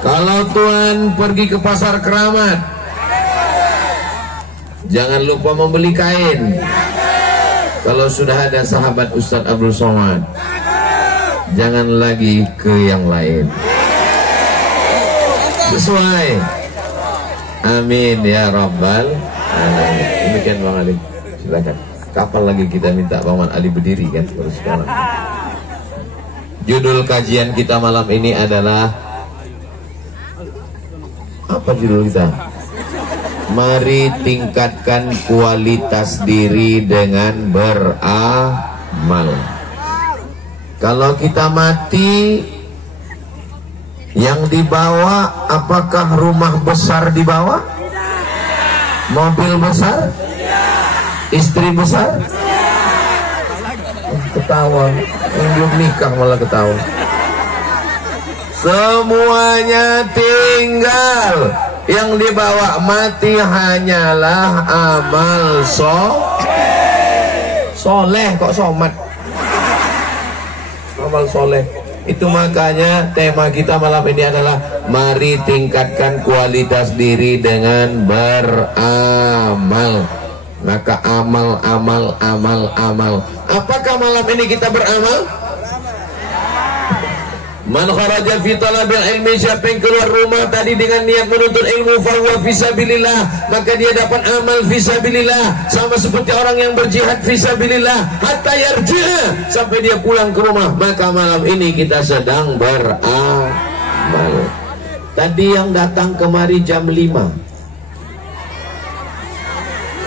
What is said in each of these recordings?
Kalau Tuan pergi ke pasar Keramat, jangan lupa membeli kain. Kalau sudah ada sahabat Ustadz Abdul Somad, jangan lagi ke yang lain. Sesuai. Amin ya Rabbal Alamin. Demikian Bang Ali, silakan. Kapan lagi kita minta Bang Ali berdiri kan? Terus sekarang. Judul kajian kita malam ini adalah apa judul kita? Mari tingkatkan kualitas diri dengan beramal. Kalau kita mati, yang dibawa apakah rumah besar dibawa? Mobil besar? Istri besar? Ketawa, yang belum nikah malah ketawa. Semuanya tinggal. Yang dibawa mati hanyalah amal soleh. Kok somat? Amal soleh. Itu makanya tema kita malam ini adalah mari tingkatkan kualitas diri dengan beramal. Maka amal. Apakah malam ini kita beramal? Man kharaja fi talabil ilmi, siapa yang keluar rumah tadi dengan niat menuntut ilmu, fahuwa fisabilillah, maka dia dapat amal fisabilillah, sama seperti orang yang berjihad fisabilillah hatta yarji'a, sampai dia pulang ke rumah. Maka malam ini kita sedang beramal. Tadi yang datang kemari jam 5,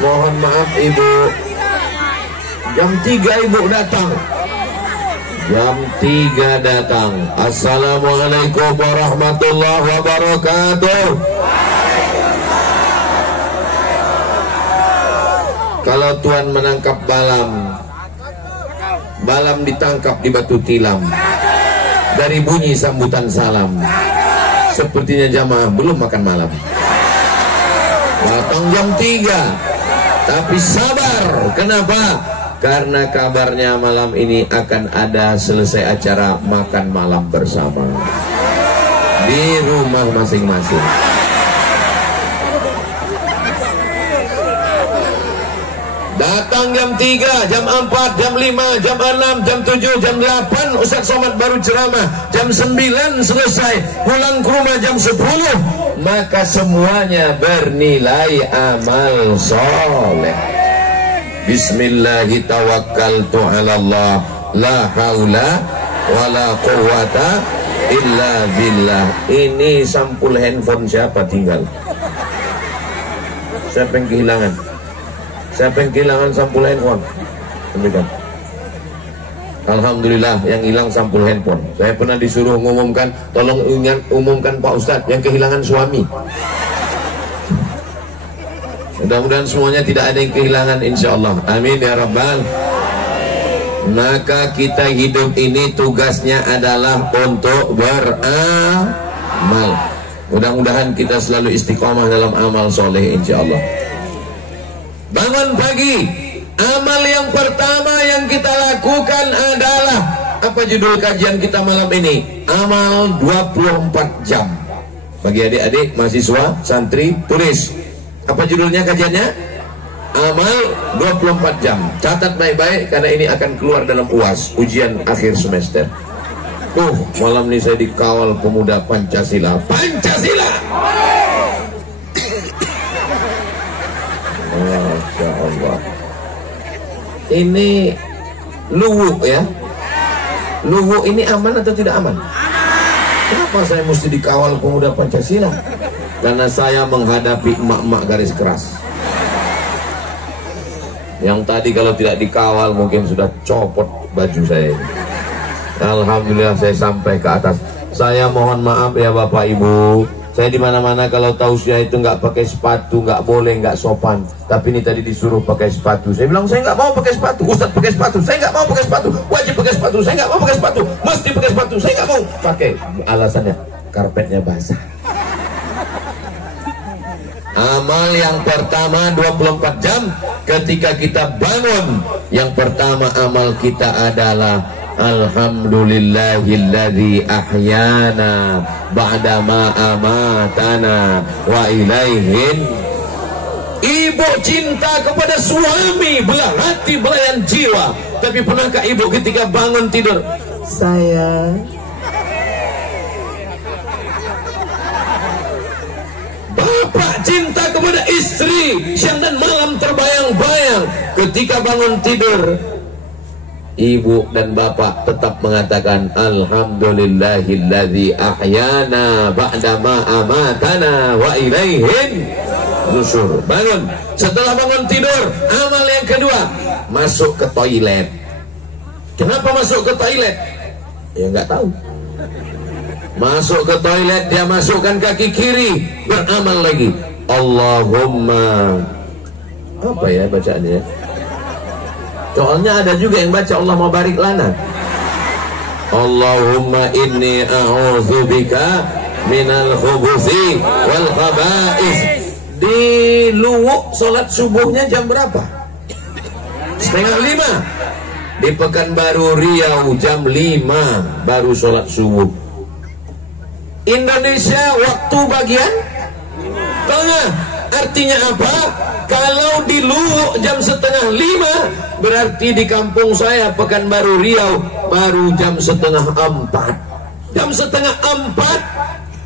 mohon maaf Ibu, jam 3 Ibu datang, jam 3 datang. Assalamualaikum warahmatullahi wabarakatuh. Kalau Tuan menangkap balam ditangkap di batu tilam, dari bunyi sambutan salam, sepertinya jamaah belum makan malam. Datang jam 3, tapi sabar. Kenapa? Karena kabarnya malam ini akan ada selesai acara makan malam bersama di rumah masing-masing. Datang jam 3, jam 4, jam 5, jam 6, jam 7, jam 8 Ustadz Somad baru ceramah, jam 9 selesai, pulang ke rumah jam 10, maka semuanya bernilai amal soleh. Bismillahi tawakkaltu ala Allah, la haula wala quwwata illa billah. Ini sampul handphone siapa tinggal? Siapa yang kehilangan? Siapa yang kehilangan sampul handphone? Demikian. Alhamdulillah yang hilang sampul handphone. Saya pernah disuruh ngumumkan, tolong umumkan Pak Ustadz yang kehilangan suami. Mudah-mudahan semuanya tidak ada yang kehilangan insyaallah. Amin ya rabbal. Maka kita hidup ini tugasnya adalah untuk beramal. Mudah-mudahan kita selalu istiqomah dalam amal soleh insyaallah. Bangun pagi, amal yang pertama yang kita lakukan adalah apa judul kajian kita malam ini? Amal 24 jam. Bagi adik-adik mahasiswa, santri, tulis. Apa judulnya kajiannya? Amal 24 jam. Catat baik-baik karena ini akan keluar dalam UAS, ujian akhir semester. Malam ini saya dikawal pemuda Pancasila. Pancasila. Masya Allah. Ini luwuk ya. Luwuk ini aman atau tidak aman? Kenapa saya mesti dikawal pemuda Pancasila? Karena saya menghadapi emak-emak garis keras yang tadi kalau tidak dikawal mungkin sudah copot baju saya. Alhamdulillah saya sampai ke atas. Saya mohon maaf ya Bapak Ibu, saya di mana-mana kalau tausiah itu nggak pakai sepatu, nggak boleh, nggak sopan. Tapi ini tadi disuruh pakai sepatu. Saya bilang saya nggak mau pakai sepatu. Ustadz pakai sepatu, saya nggak mau pakai sepatu. Wajib pakai sepatu, saya nggak mau pakai sepatu. Mesti pakai sepatu, saya nggak mau pakai. Alasannya karpetnya basah. Amal yang pertama 24 jam ketika kita bangun. Yang pertama amal kita adalah Alhamdulillahilladzi ahyana ba'dama amatana wa ilaihin. Ibu cinta kepada suami, belah hati, belayan jiwa. Tapi pernahkah ibu ketika bangun tidur, sayang? Bapak cinta kepada istri, siang dan malam terbayang-bayang. Ketika bangun tidur, ibu dan bapak tetap mengatakan Alhamdulillahilladzi ahyana ba'dama amatana wa ilaihin nusur. Bangun, setelah bangun tidur, amal yang kedua, masuk ke toilet. Kenapa masuk ke toilet? Ya nggak tahu. Masuk ke toilet, dia masukkan kaki kiri, beramal lagi. Allahumma, apa ya bacaannya? Soalnya ada juga yang baca Allah mau barik lana. Allahumma inni a'udzubika minal khubuthi wal khaba'is. Di Luwuk sholat subuhnya jam berapa? 4:30. Di Pekanbaru Riau jam 5 baru sholat subuh. Indonesia waktu bagian tengah. Artinya apa? Kalau di Luwuk jam 4:30, berarti di kampung saya Pekanbaru Riau baru jam 3:30. Jam 3:30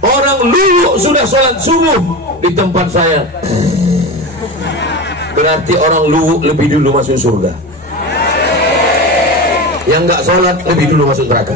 orang Luwuk sudah sholat subuh di tempat saya. Berarti orang Luwuk lebih dulu masuk surga. Yang nggak sholat lebih dulu masuk neraka.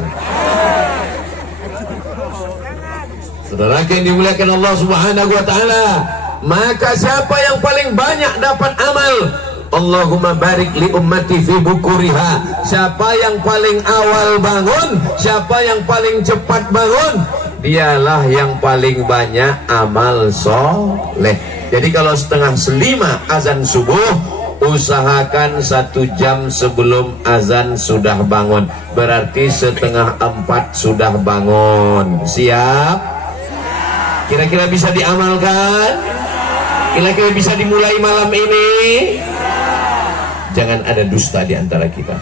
Saudara yang dimuliakan Allah Subhanahu wa taala, maka siapa yang paling banyak dapat amal? Allahumma barik li ummati fi bukuriha. Siapa yang paling awal bangun, siapa yang paling cepat bangun, dialah yang paling banyak amal soleh. Jadi kalau 4:30 azan subuh, usahakan 1 jam sebelum azan sudah bangun. Berarti 3:30 sudah bangun. Siap? Kira-kira bisa diamalkan? Kira-kira bisa dimulai malam ini? Jangan ada dusta di antara kita.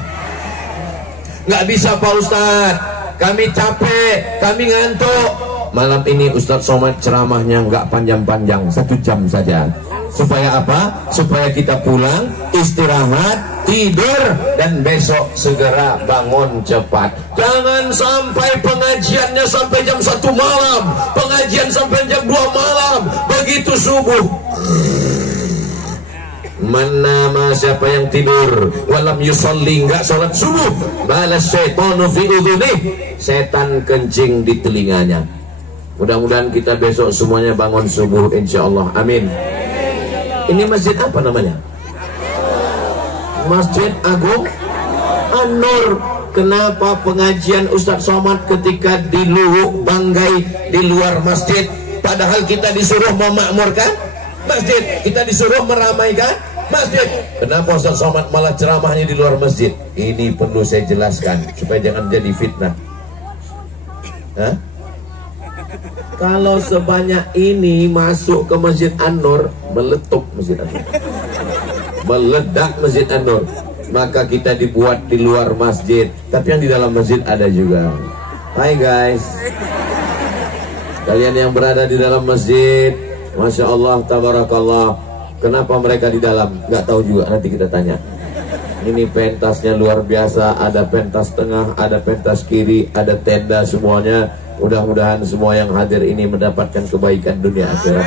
Nggak bisa Pak Ustadz, kami capek, kami ngantuk. Malam ini Ustadz Somad ceramahnya nggak panjang-panjang, 1 jam saja. Supaya apa? Supaya kita pulang, istirahat, tidur, dan besok segera bangun cepat. Jangan sampai pengajiannya sampai jam 1 malam, pengajian sampai jam 2 malam. Begitu subuh, Manama, siapa yang tidur walam yusolli, nggak sholat subuh, balas syaitanu fi udhunih, setan kencing di telinganya. Mudah-mudahan kita besok semuanya bangun subuh insyaallah. Amin. Ini masjid apa namanya? Masjid Agung An-Nur. Kenapa pengajian Ustadz Somad ketika di Luwuk banggai di luar masjid, padahal kita disuruh memakmurkan masjid, kita disuruh meramaikan masjid? Kenapa Ustadz Somad malah ceramahnya di luar masjid? Ini perlu saya jelaskan supaya jangan jadi fitnah. Hah? Kalau sebanyak ini masuk ke Masjid An-Nur, meletup Masjid An-Nur, meledak Masjid An-Nur. Maka kita dibuat di luar masjid, tapi yang di dalam masjid ada juga. Hai guys, kalian yang berada di dalam masjid, Masya Allah, Tabarakallah. Kenapa mereka di dalam? Nggak tahu juga, nanti kita tanya. Ini pentasnya luar biasa, ada pentas tengah, ada pentas kiri, ada tenda, semuanya. Mudah-mudahan semua yang hadir ini mendapatkan kebaikan dunia akhirat.